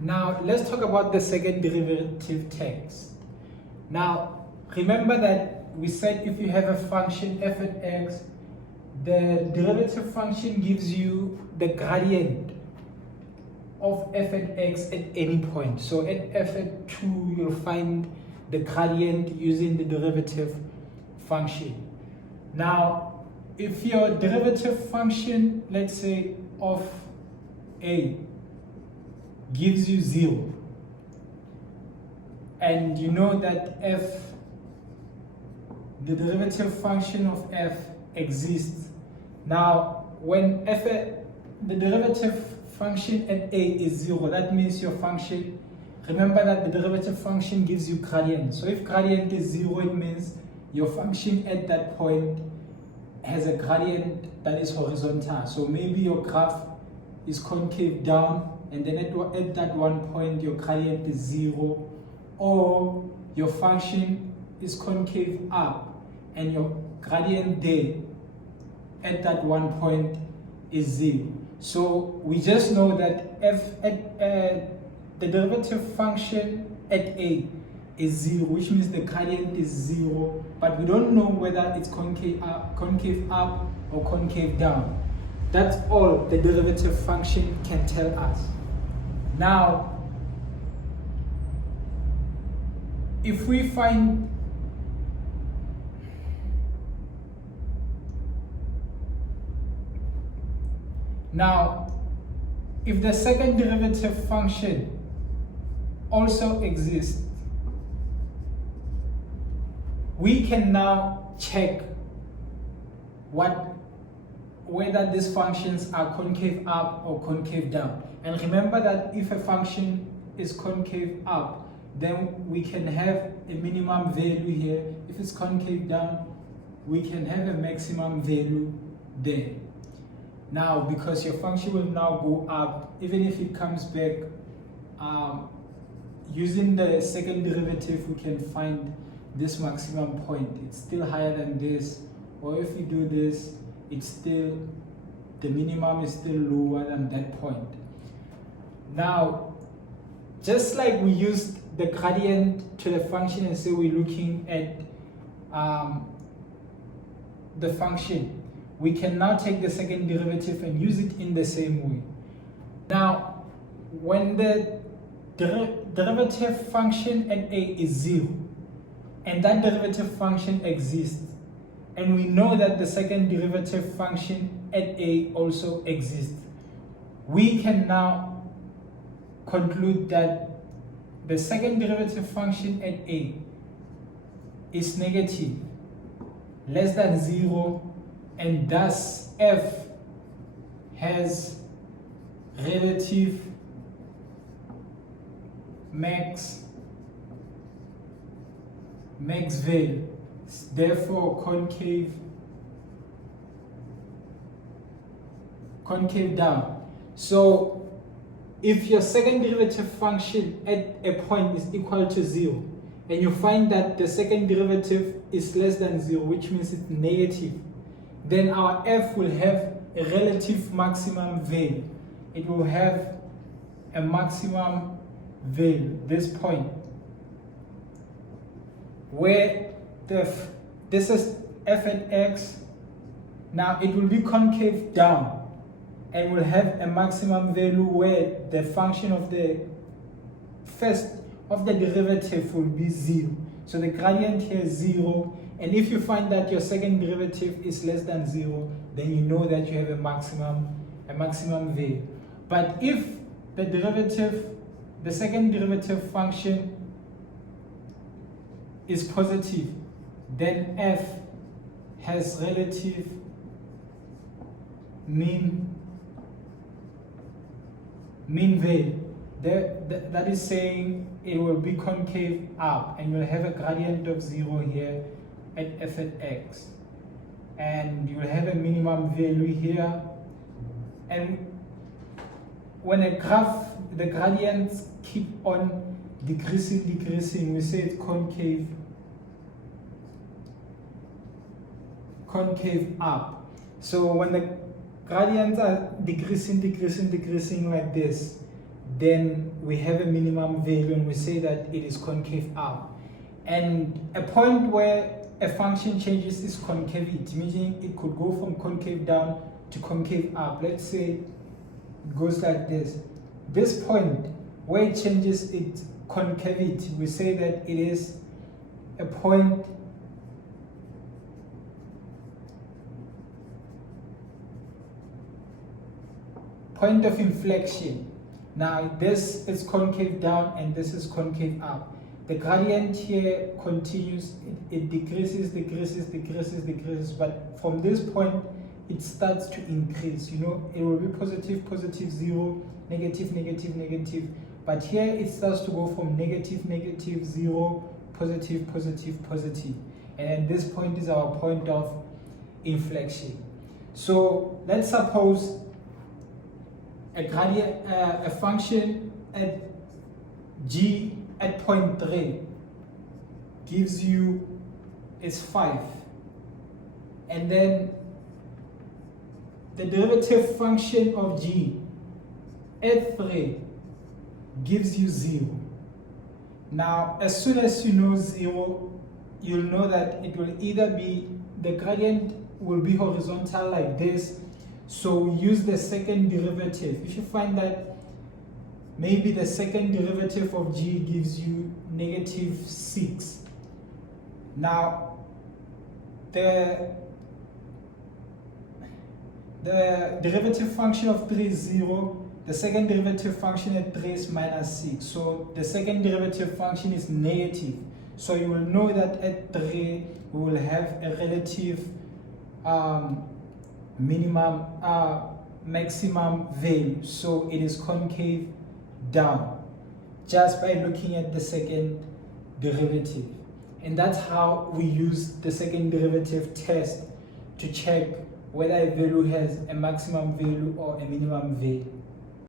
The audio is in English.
Now let's talk about the second derivative text. Now remember that we said if you have a function f at x, the derivative function gives you the gradient of f at x at any point. So at f at 2 you'll find the gradient using the derivative function. Now if your derivative function, let's say of a, gives you 0, and you know that f, the derivative function of f exists. Now when the derivative function at a is 0, that means your function, remember that the derivative function gives you gradient. So if gradient is 0, it means your function at that point has a gradient that is horizontal. So maybe your graph is concave down, and then at that one point your gradient is 0, or your function is concave up and your gradient there at that one point is 0. So we just know that the derivative function at a is 0, which means the gradient is 0, but we don't know whether it's concave up or concave down. That's all the derivative function can tell us. Now, if we find if the second derivative function also exists, we can now check whether these functions are concave up or concave down. And remember that if a function is concave up, then we can have a minimum value here. If it's concave down, we can have a maximum value there. Now, because your function will now go up, even if it comes back, using the second derivative, we can find this maximum point. It's still higher than this, or if we do this, it's still, the minimum is still lower than that point. Now, just like we used the gradient to the function and say we're looking at the function, we can now take the second derivative and use it in the same way. Now, when the derivative function at a is 0, and that derivative function exists, and we know that the second derivative function at a also exists, we can now conclude that the second derivative function at a is negative, less than 0, and thus f has relative max value, therefore concave down. So if your second derivative function at a point is equal to 0, and you find that the second derivative is less than 0, which means it's negative, then our f will have a relative maximum value. It will have a maximum value, this point, where this is f at x. Now it will be concave down and will have a maximum value where the function of the first of the derivative will be 0. So the gradient here is 0, and if you find that your second derivative is less than 0, then you know that you have a maximum value. But if the second derivative function is positive, then f has relative mean value. That is saying it will be concave up, and you'll have a gradient of 0 here at f at x, and you'll have a minimum value here. And when a graph, the gradients keep on decreasing, we say it's concave up. So when the gradients are decreasing like this, then we have a minimum value and we say that it is concave up. And a point where a function changes its concavity, meaning it could go from concave down to concave up. Let's say it goes like this. This point where it changes its concavity, we say that it is a point of inflection. Now this is concave down and this is concave up. The gradient here continues, it decreases, but from this point it starts to increase. You know, it will be positive, 0, negative, negative, but here it starts to go from negative, 0, positive, and at this point is our point of inflection. So let's suppose a gradient, a function at g at point 3 gives you is 5, and then the derivative function of g at 3 gives you 0. Now as soon as you know 0, you'll know that it will either be, the gradient will be horizontal like this, so we use the second derivative. If you find that maybe the second derivative of g gives you -6. Now, the derivative function of 3 is 0. The second derivative function at 3 is -6. So the second derivative function is negative. So you will know that at 3 we will have a relative maximum value. So it is concave down just by looking at the second derivative. And that's how we use the second derivative test to check whether a value has a maximum value or a minimum value.